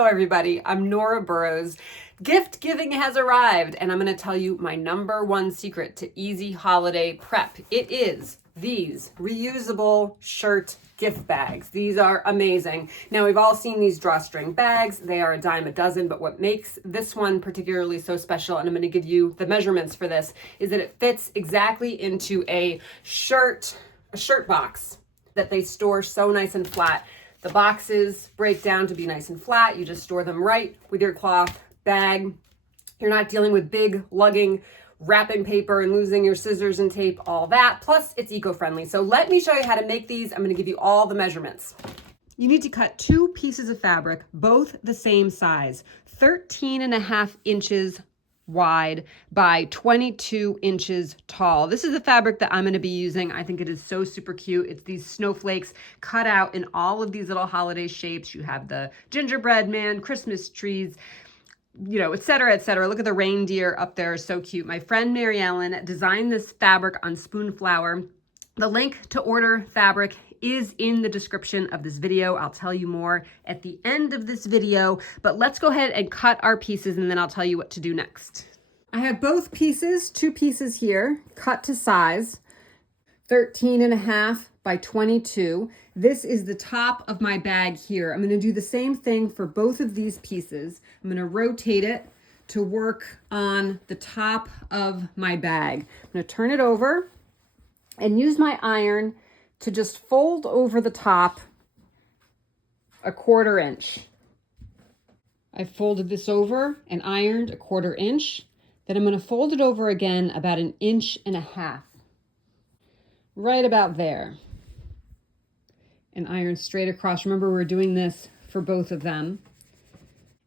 Hello everybody, I'm Nora Burrows. Gift giving has arrived and I'm going to tell you my #1 secret to easy holiday prep. It is these reusable shirt gift bags. These are amazing. Now we've all seen these drawstring bags. They are a dime a dozen, but what makes this one particularly so special, and I'm going to give you the measurements for this, is that it fits exactly into a shirt box that they store so nice and flat. The boxes break down to be nice and flat. You just store them right with your cloth bag. You're not dealing with big lugging, wrapping paper and losing your scissors and tape, all that. Plus it's eco-friendly. So let me show you how to make these. I'm gonna give you all the measurements. You need to cut 2 pieces of fabric, both the same size, 13.5 inches wide by 22 inches tall. This is the fabric that I'm going to be using. I think it is so super cute. It's these snowflakes cut out in all of these little holiday shapes. You have the gingerbread man, Christmas trees, you know, et cetera, et cetera. Look at the reindeer up there. So cute. My friend Mariellen designed this fabric on Spoonflower. The link to order fabric is in the description of this video. I'll tell you more at the end of this video, but let's go ahead and cut our pieces and then I'll tell you what to do next. I have both pieces, 2 pieces here, cut to size, 13.5 by 22. This is the top of my bag here. I'm gonna do the same thing for both of these pieces. I'm gonna rotate it to work on the top of my bag. I'm gonna turn it over and use my iron to just fold over the top 1/4 inch. I folded this over and ironed 1/4 inch. Then I'm going to fold it over again about 1.5 inches. Right about there. And iron straight across. Remember, we're doing this for both of them.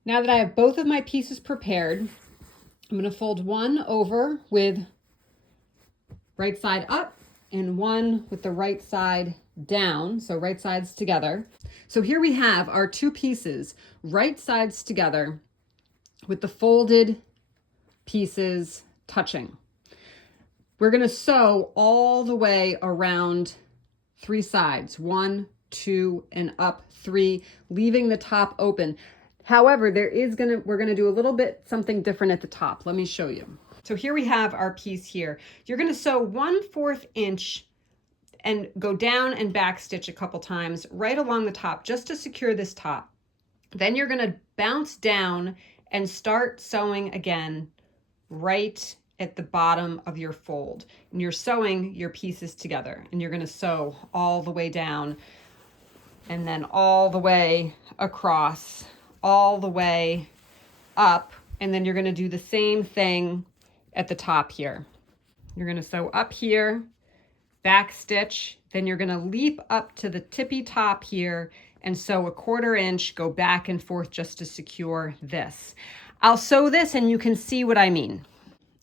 Now that I have both of my pieces prepared, I'm going to fold one over with right side up and one with the right side down, so right sides together. So here we have our 2 pieces, right sides together with the folded pieces touching. We're gonna sew all the way around 3 sides, 1, 2, and up 3, leaving the top open. However, we're gonna do a little bit something different at the top. Let me show you. So here we have our piece here. You're gonna sew 1/4 inch and go down and back stitch a couple times right along the top just to secure this top. Then you're gonna bounce down and start sewing again right at the bottom of your fold. And you're sewing your pieces together and you're gonna sew all the way down and then all the way across, all the way up. And then you're gonna do the same thing at the top here. You're gonna sew up here, back stitch, then you're gonna leap up to the tippy top here and sew 1/4 inch, go back and forth just to secure this. I'll sew this and you can see what I mean.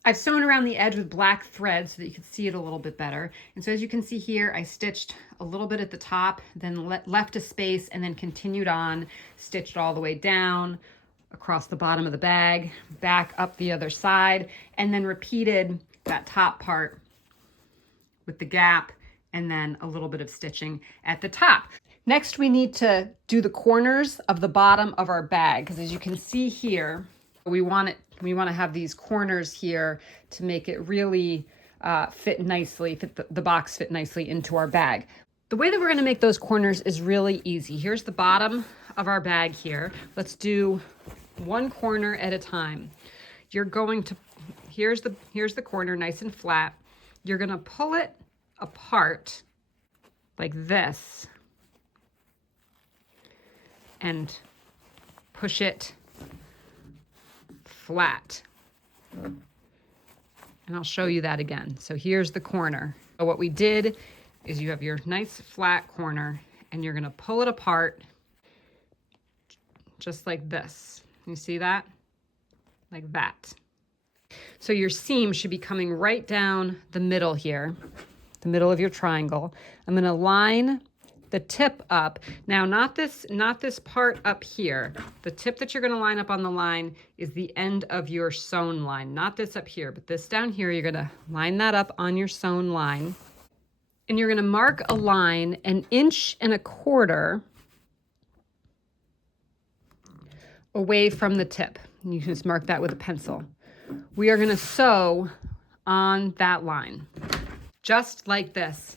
I've sewn around the edge with black thread so that you can see it a little bit better. And so as you can see here, I stitched a little bit at the top, then left a space and then continued on, stitched all the way down, across the bottom of the bag, back up the other side, and then repeated that top part with the gap and then a little bit of stitching at the top. Next, we need to do the corners of the bottom of our bag because as you can see here, we want to have these corners here to make it really fit nicely, the box fit nicely into our bag. The way that we're going to make those corners is really easy. Here's the bottom of our bag here. Let's do 1 corner at a time. You're going to, here's the corner nice and flat. You're going to pull it apart like this and push it flat. And I'll show you that again. So here's the corner. So what we did is you have your nice flat corner and you're going to pull it apart just like this. You see that? Like that. So your seam should be coming right down the middle here, the middle of your triangle. I'm going to line the tip up. Now, not this part up here. The tip that you're going to line up on the line is the end of your sewn line, not this up here, but this down here. You're going to line that up on your sewn line. And you're going to mark a line 1.25 inches away from the tip. You can just mark that with a pencil. We are going to sew on that line, just like this.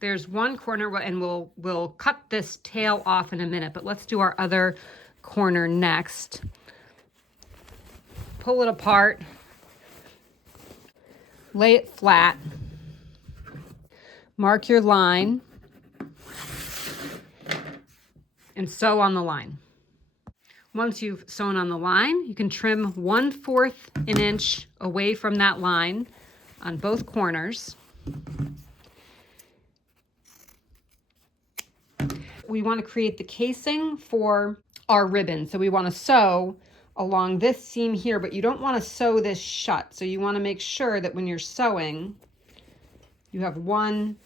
There's one corner, and we'll cut this tail off in a minute, but let's do our other corner next. Pull it apart, lay it flat, mark your line, and sew on the line. Once you've sewn on the line, you can trim 1/4 an inch away from that line on both corners. We want to create the casing for our ribbon. So we want to sew along this seam here, but you don't want to sew this shut. So you want to make sure that when you're sewing, you have one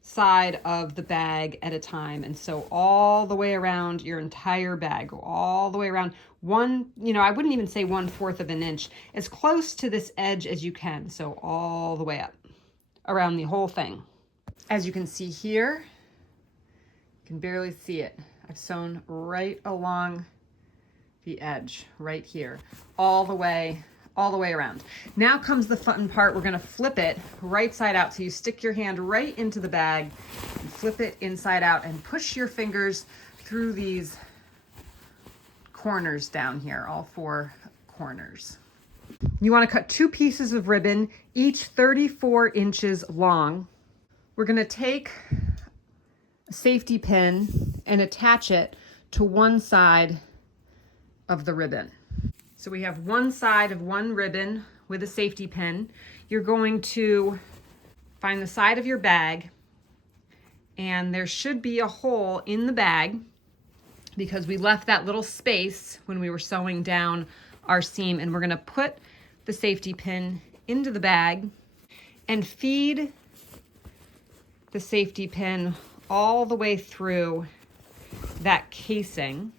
side of the bag at a time, and sew all the way around your entire bag. Go all the way around. I wouldn't even say 1/4 of an inch, as close to this edge as you can. So all the way up around the whole thing. As you can see here, you can barely see it. I've sewn right along the edge right here, all the way around. Now comes the fun part. We're going to flip it right side out. So you stick your hand right into the bag and flip it inside out and push your fingers through these corners down here, all 4 corners. You want to cut 2 pieces of ribbon, each 34 inches long. We're going to take a safety pin and attach it to one side of the ribbon. So we have one side of one ribbon with a safety pin. You're going to find the side of your bag, and there should be a hole in the bag because we left that little space when we were sewing down our seam, and we're going to put the safety pin into the bag and feed the safety pin all the way through that casing.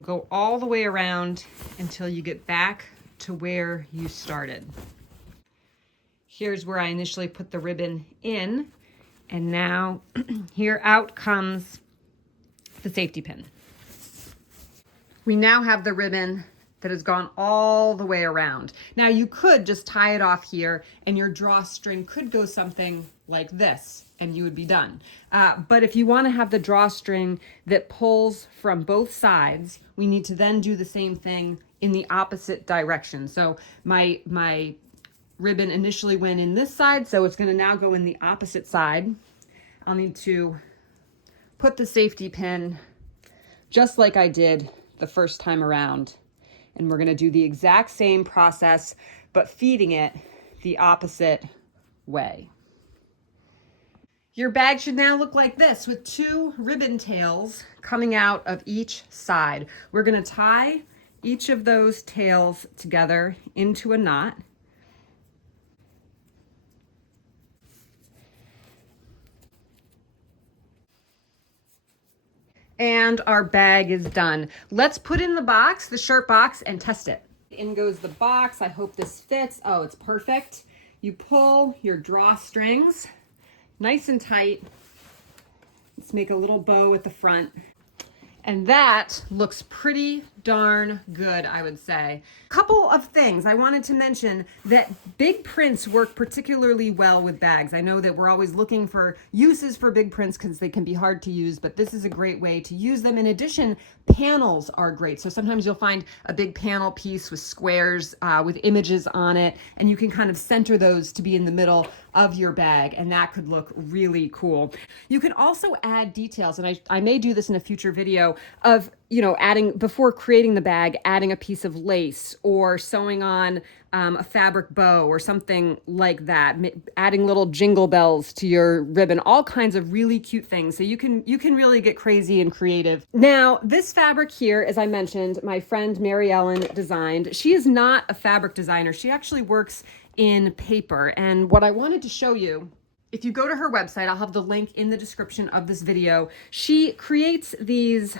Go all the way around until you get back to where you started. Here's where I initially put the ribbon in, and now here out comes the safety pin. We now have the ribbon that has gone all the way around. Now you could just tie it off here, and your drawstring could go something like this, and you would be done. But if you want to have the drawstring that pulls from both sides, we need to then do the same thing in the opposite direction. So my ribbon initially went in this side, so it's going to now go in the opposite side. I'll need to put the safety pin just like I did the first time around, and we're going to do the exact same process, but feeding it the opposite way. Your bag should now look like this, with 2 ribbon tails coming out of each side. We're going to tie each of those tails together into a knot. And our bag is done. Let's put in the box, the shirt box, and test it. In goes the box. I hope this fits. Oh, it's perfect. You pull your drawstrings nice and tight. Let's make a little bow at the front. And that looks pretty darn good, I would say. Couple of things I wanted to mention: that big prints work particularly well with bags. I know that we're always looking for uses for big prints because they can be hard to use, but this is a great way to use them. In addition, panels are great. So sometimes you'll find a big panel piece with squares with images on it, and you can kind of center those to be in the middle of your bag, and that could look really cool. You can also add details, and I may do this in a future video, of adding, before creating the bag, adding a piece of lace or sewing on a fabric bow or something like that, adding little jingle bells to your ribbon, all kinds of really cute things. So you can really get crazy and creative. Now, this fabric here, as I mentioned, my friend Mariellen designed. She is not a fabric designer. She actually works in paper. And what I wanted to show you, if you go to her website, I'll have the link in the description of this video. She creates these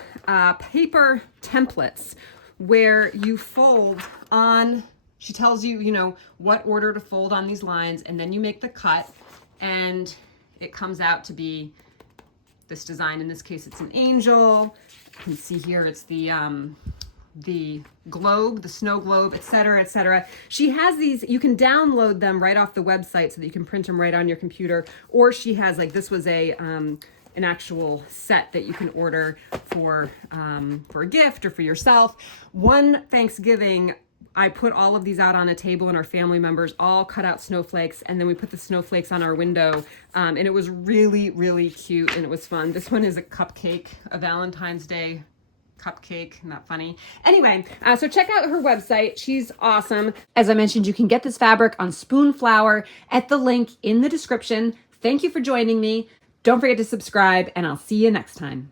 paper templates where you fold on, she tells you, what order to fold on these lines, and then you make the cut, and it comes out to be this design. In this case, it's an angel. You can see here it's the globe, the snow globe, etc., etc. She has these, you can download them right off the website so that you can print them right on your computer, or she has, like, this was an actual set that you can order for a gift or for yourself. One Thanksgiving, I put all of these out on a table, and our family members all cut out snowflakes, and then we put the snowflakes on our window, and it was really, really cute, and it was fun. This one is a cupcake, a Valentine's Day cupcake. Not funny. Anyway, so check out her website. She's awesome. As I mentioned, you can get this fabric on Spoon Flower at the link in the description. Thank you for joining me. Don't forget to subscribe, and I'll see you next time.